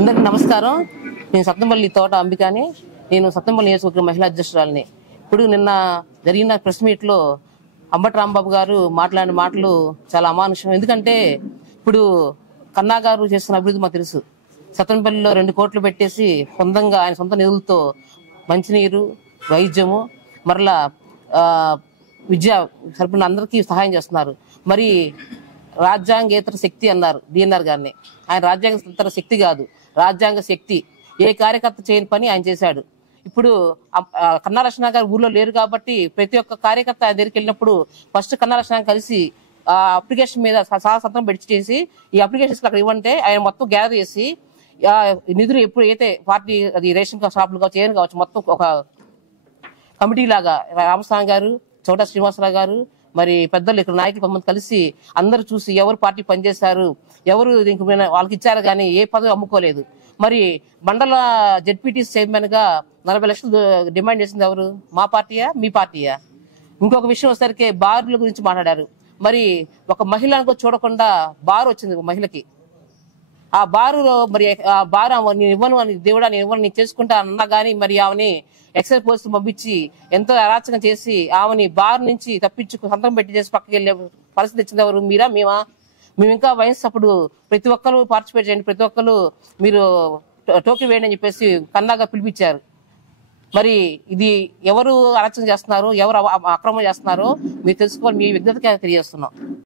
అందరికీ నమస్కారం. నేను సత్తంపల్లి తోట అంబికాని. నేను సత్తంపల్లి నియోజకవర్గ మహిళా అధ్యక్షురాలిని. ఇప్పుడు నిన్న జరిగిన ప్రెస్ మీట్ లో అంబటి రాంబాబు గారు మాట్లాడిన మాటలు చాలా అమానుషం. ఎందుకంటే ఇప్పుడు కన్నా గారు చేస్తున్న అభివృద్ధి మాకు తెలుసు. సత్తంపల్లిలో 2 కోట్లు పెట్టేసి సొంతంగా ఆయన సొంత నిధులతో మంచినీరు, వైద్యము, మరలా విద్య సరిపడిన అందరికీ సహాయం చేస్తున్నారు. మరి రాజ్యాంగేతర శక్తి అన్నారు డిఎన్ఆర్ గారిని. ఆయన రాజ్యాంగేతర శక్తి కాదు, రాజ్యాంగ శక్తి. ఏ కార్యకర్త చేయని పని ఆయన చేశాడు. ఇప్పుడు కన్నా లక్ష్మణ గారు ఊర్లో లేరు కాబట్టి ప్రతి ఒక్క కార్యకర్త ఆయన దగ్గరికి వెళ్ళినప్పుడు ఫస్ట్ కన్నా లక్ష్మణ కలిసి ఆ అప్లికేషన్ మీద సంతకం పెట్టి చేసి ఈ అప్లికేషన్స్ అక్కడ ఇవ్వంటే ఆయన మొత్తం గ్యాదర్ చేసి నిధులు ఎప్పుడు అయితే పార్టీ అది రేషన్ షాపులు కావచ్చు ఏం కావచ్చు మొత్తం ఒక కమిటీ లాగా రామస్వామి గారు, చోటా శ్రీనివాసరావు గారు, మరి పెద్దలు ఇక్కడ నాయకులు కొంతమంది కలిసి అందరు చూసి ఎవరు పార్టీ పనిచేశారు, ఎవరు దీనికి వాళ్ళకి ఇచ్చారు కానీ ఏ పదవి అమ్ముకోలేదు. మరి మండల జెడ్పీటీ చైర్మన్ గా 40 లక్షలు డిమాండ్ చేసింది ఎవరు? మా పార్టీయా, మీ పార్టీయా? ఇంకొక విషయం వచ్చేసరికి బారుల గురించి మాట్లాడారు. మరి ఒక మహిళను చూడకుండా బారు వచ్చింది ఒక మహిళకి. ఆ బారులో మరి ఆ బారు నేను ఇవ్వను అని దేవుడా నేను ఇవ్వను నీకు చేసుకుంటా అన్నా గానీ మరి ఆమెని ఎక్సైజ్ పోలీసులు పంపించి ఎంతో అరాచకం చేసి ఆమెని బార్ నుంచి తప్పించు సంతకం పెట్టి చేసి పక్కకి వెళ్ళే పరిస్థితి ఇచ్చింది ఎవరు? మీరా, మేమా? మేము ఇంకా వయసు అప్పుడు ప్రతి ఒక్కరు పార్టిసిపేట్ చేయండి, ప్రతి ఒక్కరు మీరు టోకీ వేయండి అని చెప్పేసి కన్నాగా పిలిపించారు. మరి ఇది ఎవరు అరాచకం చేస్తున్నారు, ఎవరు అక్రమం చేస్తున్నారో మీరు తెలుసుకోవాలి. మీ విజ్ఞతగా తెలియజేస్తున్నాం.